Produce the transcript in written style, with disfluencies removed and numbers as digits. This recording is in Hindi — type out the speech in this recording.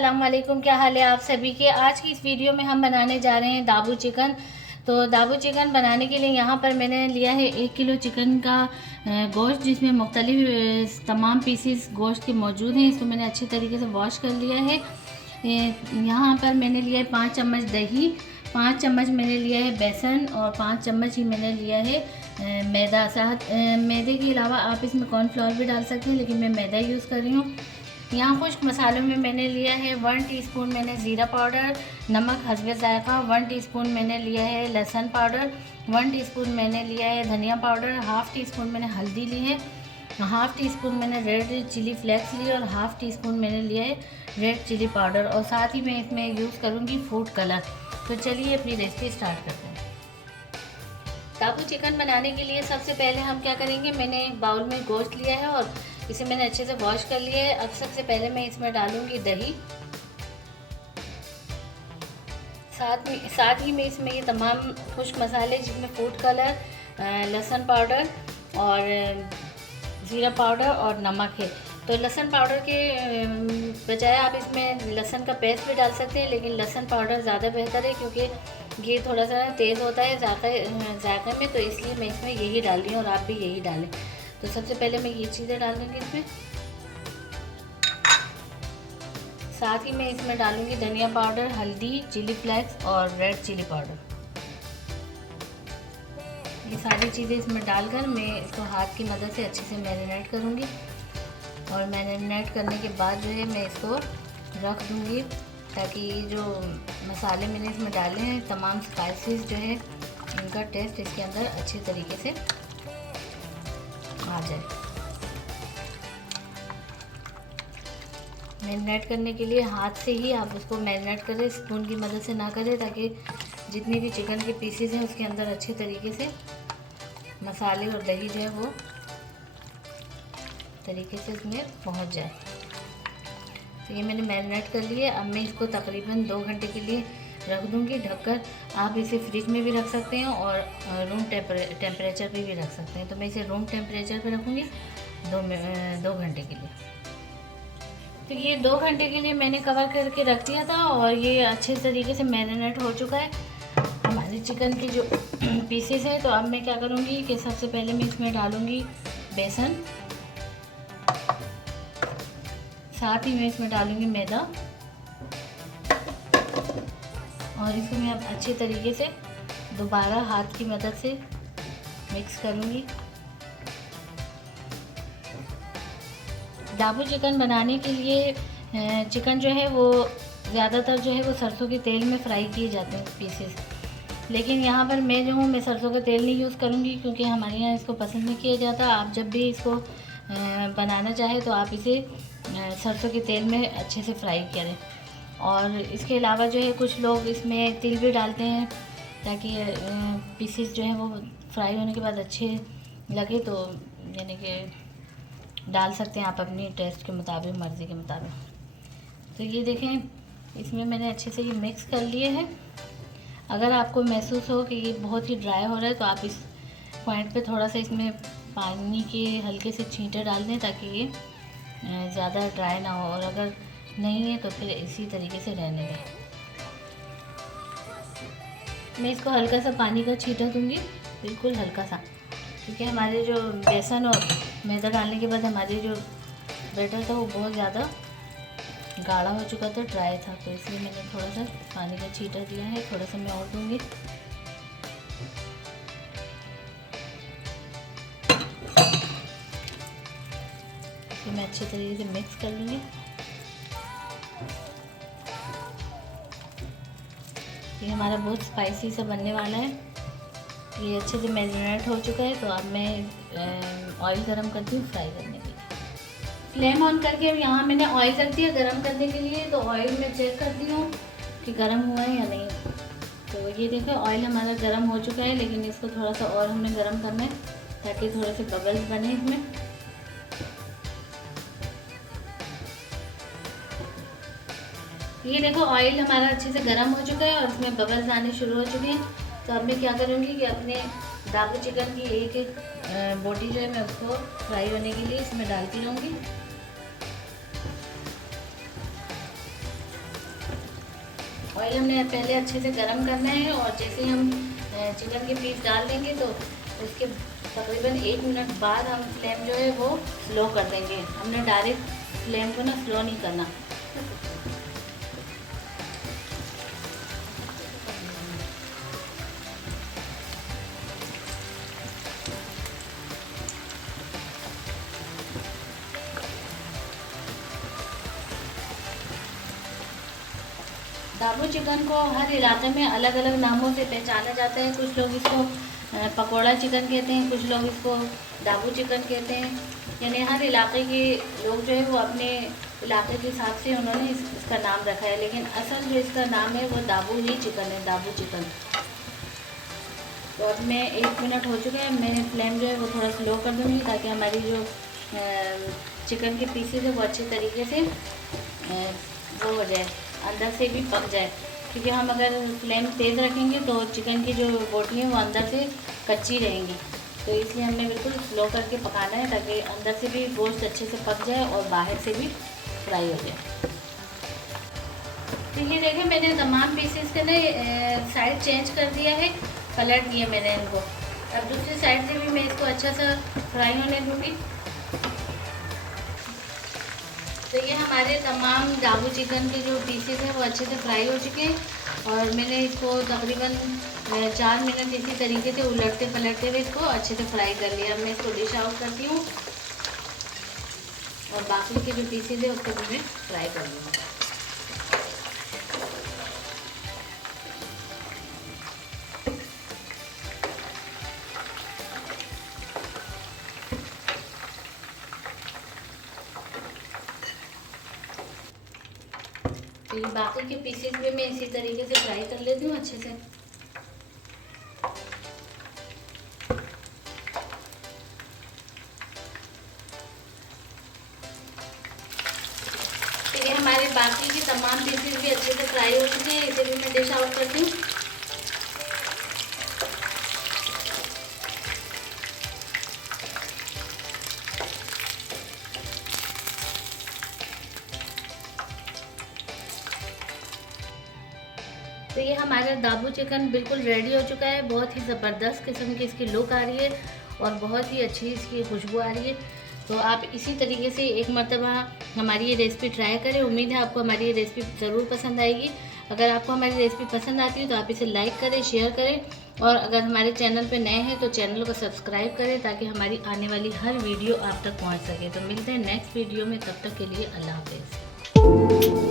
अस्सलाम वालेकुम। क्या हाल है आप सभी के। आज की इस वीडियो में हम बनाने जा रहे हैं दाबू चिकन। तो दाबू चिकन बनाने के लिए यहाँ पर मैंने लिया है 1 किलो चिकन का गोश्त, जिसमें मुख्तलिफ तमाम पीसीस गोश्त के मौजूद हैं। इसको मैंने अच्छी तरीके से वॉश कर लिया है। यहाँ पर मैंने लिया है 5 चम्मच दही, 5 चम्मच मैंने लिया है बेसन और 5 चम्मच ही मैंने लिया है मैदा। साथ मैदे के अलावा आप इसमें कॉर्नफ्लोर भी डाल सकते हैं, लेकिन मैं मैदा यूज़ कर रही हूँ। यहाँ खुश्क मसालों में मैंने लिया है 1 टीस्पून मैंने ज़ीरा पाउडर, नमक हस्बे ज़ायक़ा, 1 टीस्पून मैंने लिया है लहसुन पाउडर, 1 टीस्पून मैंने लिया है धनिया पाउडर, हाफ़ टी स्पून मैंने हल्दी ली है, हाफ़ टी स्पून मैंने रेड चिली फ्लेक्स ली और हाफ़ टी स्पून मैंने लिया है रेड चिली पाउडर, और साथ ही मैं इसमें यूज़ करूँगी फूड कलर। तो चलिए अपनी रेसिपी स्टार्ट करते हैं। दाबू चिकन बनाने के लिए सबसे पहले हम क्या करेंगे, मैंने एक बाउल में गोश्त लिया है और इसे मैंने अच्छे से वॉश कर लिया है। अब सबसे पहले मैं इसमें डालूंगी दही, साथ ही मैं इसमें ये तमाम खुश्क मसाले जिसमें फूड कलर, लहसुन पाउडर और ज़ीरा पाउडर और नमक है। तो लहसुन पाउडर के बजाय आप इसमें लहसुन का पेस्ट भी डाल सकते हैं, लेकिन लहसुन पाउडर ज़्यादा बेहतर है क्योंकि ये थोड़ा सा तेज़ होता है जायक़े में, तो इसलिए मैं इसमें यही डाल रही हूँ और आप भी यही डालें। तो सबसे पहले मैं ये चीज़ें डाल दूँगी इसमें। साथ ही मैं इसमें डालूँगी धनिया पाउडर, हल्दी, चिली फ्लेक्स और रेड चिली पाउडर। ये सारी चीज़ें इसमें डालकर मैं इसको हाथ की मदद से अच्छे से मैरिनेट करूँगी, और मैरिनेट करने के बाद जो है मैं इसको रख दूँगी ताकि जो मसाले मैंने इसमें डाले हैं, तमाम स्पाइसेस जो है इनका टेस्ट इसके अंदर अच्छे तरीके से आ जाए। मैरिनेट करने के लिए हाथ से ही आप उसको मैरिनेट करें, स्पून की मदद से ना करें, ताकि जितने भी चिकन के पीसेस हैं उसके अंदर अच्छे तरीके से मसाले और दही जो है वो तरीके से इसमें पहुंच जाए। तो ये मैंने मैरिनेट कर लिया। अब मैं इसको तकरीबन 2 घंटे के लिए रख दूँगी ढककर। आप इसे फ्रिज में भी रख सकते हैं और रूम टेम्परेचर पे भी रख सकते हैं। तो मैं इसे रूम टेम्परेचर पे रखूँगी 2 घंटे के लिए। तो ये 2 घंटे के लिए मैंने कवर करके रख दिया था और ये अच्छे तरीके से मैरिनेट हो चुका है हमारे चिकन के जो पीसेस हैं। तो अब मैं क्या करूँगी कि सबसे पहले मैं इसमें डालूँगी बेसन, साथ ही मैं इसमें डालूँगी मैदा, और इसको मैं अब अच्छे तरीके से दोबारा हाथ की मदद से मिक्स करूँगी। दाबू चिकन बनाने के लिए चिकन जो है वो ज़्यादातर जो है वो सरसों के तेल में फ्राई किए जाते हैं पीसेस, लेकिन यहाँ पर मैं जो हूँ मैं सरसों का तेल नहीं यूज़ करूँगी क्योंकि हमारे यहाँ इसको पसंद नहीं किया जाता। आप जब भी इसको बनाना चाहे तो आप इसे सरसों के तेल में अच्छे से फ्राई करें। और इसके अलावा जो है कुछ लोग इसमें तिल भी डालते हैं ताकि पीसेस जो है वो फ्राई होने के बाद अच्छे लगे, तो यानी कि डाल सकते हैं आप अपनी टेस्ट के मुताबिक, मर्ज़ी के मुताबिक। तो ये देखें इसमें मैंने अच्छे से ये मिक्स कर लिए हैं। अगर आपको महसूस हो कि ये बहुत ही ड्राई हो रहा है तो आप इस पॉइंट पे थोड़ा सा इसमें पानी के हल्के से छींटे डाल दें ताकि ये ज़्यादा ड्राई ना हो, और अगर नहीं है तो फिर इसी तरीके से रहने दें। मैं इसको हल्का सा पानी का छींटा दूंगी, बिल्कुल हल्का सा, क्योंकि हमारे जो बेसन और मैदा डालने के बाद हमारे जो बैटर था वो बहुत ज़्यादा गाढ़ा हो चुका था, ड्राई था, तो इसलिए मैंने थोड़ा सा पानी का छींटा दिया है। थोड़ा सा मैं और दूंगी। तो मैं अच्छे तरीके से मिक्स कर लूँगी। ये हमारा बहुत स्पाइसी सा बनने वाला है। ये अच्छे से मैरिनेट हो चुका है। तो अब मैं ऑयल गरम करती हूँ फ्राई करने के लिए। फ्लेम ऑन करके अब यहाँ मैंने ऑयल रख दिया गरम करने के लिए। तो ऑयल मैं चेक करती हूँ कि गरम हुआ है या नहीं। तो ये देखो ऑयल हमारा गरम हो चुका है, लेकिन इसको थोड़ा सा और हमें गरम करना है ताकि थोड़े से बबल्स बने इसमें। ये देखो ऑयल हमारा अच्छे से गर्म हो चुका है और इसमें बबल्स आने शुरू हो चुके हैं। तो अब मैं क्या करूँगी कि अपने दाबू चिकन की एक बोटी जो है मैं उसको फ्राई होने के लिए इसमें डालती रहूँगी। ऑयल हमने पहले अच्छे से गर्म करना है और जैसे हम चिकन के पीस डाल देंगे तो उसके तकरीबन 1 मिनट बाद हम फ्लेम जो है वो स्लो कर देंगे। हमने डायरेक्ट फ्लेम को ना स्लो नहीं करना। दाबू चिकन को हर इलाके में अलग अलग नामों से पहचाना जाता है। कुछ लोग इसको पकौड़ा चिकन कहते हैं, कुछ लोग इसको दाबू चिकन कहते हैं। यानी हर इलाके के लोग जो है वो अपने इलाके के हिसाब से उन्होंने इसका नाम रखा है, लेकिन असल जो इसका नाम है वो दाबू ही चिकन है, दाबू चिकन। तो अब मैं 1 मिनट हो चुका है, मैं फ्लेम जो है वो थोड़ा स्लो कर दूँगी ताकि हमारी जो चिकन के पीसेस है वो अच्छे तरीके से वो हो जाए, अंदर से भी पक जाए। क्योंकि हम अगर फ्लेम तेज़ रखेंगे तो चिकन की जो बोटी है वो अंदर से कच्ची रहेंगी, तो इसलिए हमें बिल्कुल स्लो करके पकाना है ताकि अंदर से भी गोश्त अच्छे से पक जाए और बाहर से भी फ्राई हो जाए। तो ये देखें मैंने तमाम पीसेस के ना साइड चेंज कर दिया है, पलट दिया मैंने इनको। अब दूसरी साइड से भी मैं इसको अच्छा सा फ्राई होने दूँगी। तो ये हमारे तमाम दाबू चिकन के जो पीसेस हैं वो अच्छे से फ्राई हो चुके हैं और मैंने इसको तकरीबन 4 मिनट इसी तरीके से उलटते पलटते हुए इसको अच्छे से फ्राई कर लिया। अब मैं इसको डिश आउट करती हूँ और बाकी के जो पीसेस है उसको भी मैं फ्राई कर लूँगी। तो ये बाकी के पीसेस भी मैं इसी तरीके से फ्राई कर लेती हूँ अच्छे से। तो ये हमारे बाकी के तमाम पीसेस भी अच्छे से फ्राई हो चुके हैं, इसे भी मैं डिश आउट करती हूँ। तो ये हमारा दाबू चिकन बिल्कुल रेडी हो चुका है। बहुत ही ज़बरदस्त किस्म की इसकी लुक आ रही है और बहुत ही अच्छी इसकी खुशबू आ रही है। तो आप इसी तरीके से एक मरतबा हमारी ये रेसिपी ट्राई करें। उम्मीद है आपको हमारी ये रेसिपी ज़रूर पसंद आएगी। अगर आपको हमारी रेसिपी पसंद आती है तो आप इसे लाइक करें, शेयर करें और अगर हमारे चैनल पर नए हैं तो चैनल को सब्सक्राइब करें ताकि हमारी आने वाली हर वीडियो आप तक पहुँच सके। तो मिलते हैं नेक्स्ट वीडियो में, तब तक के लिए अल्लाह हाफ़िज़।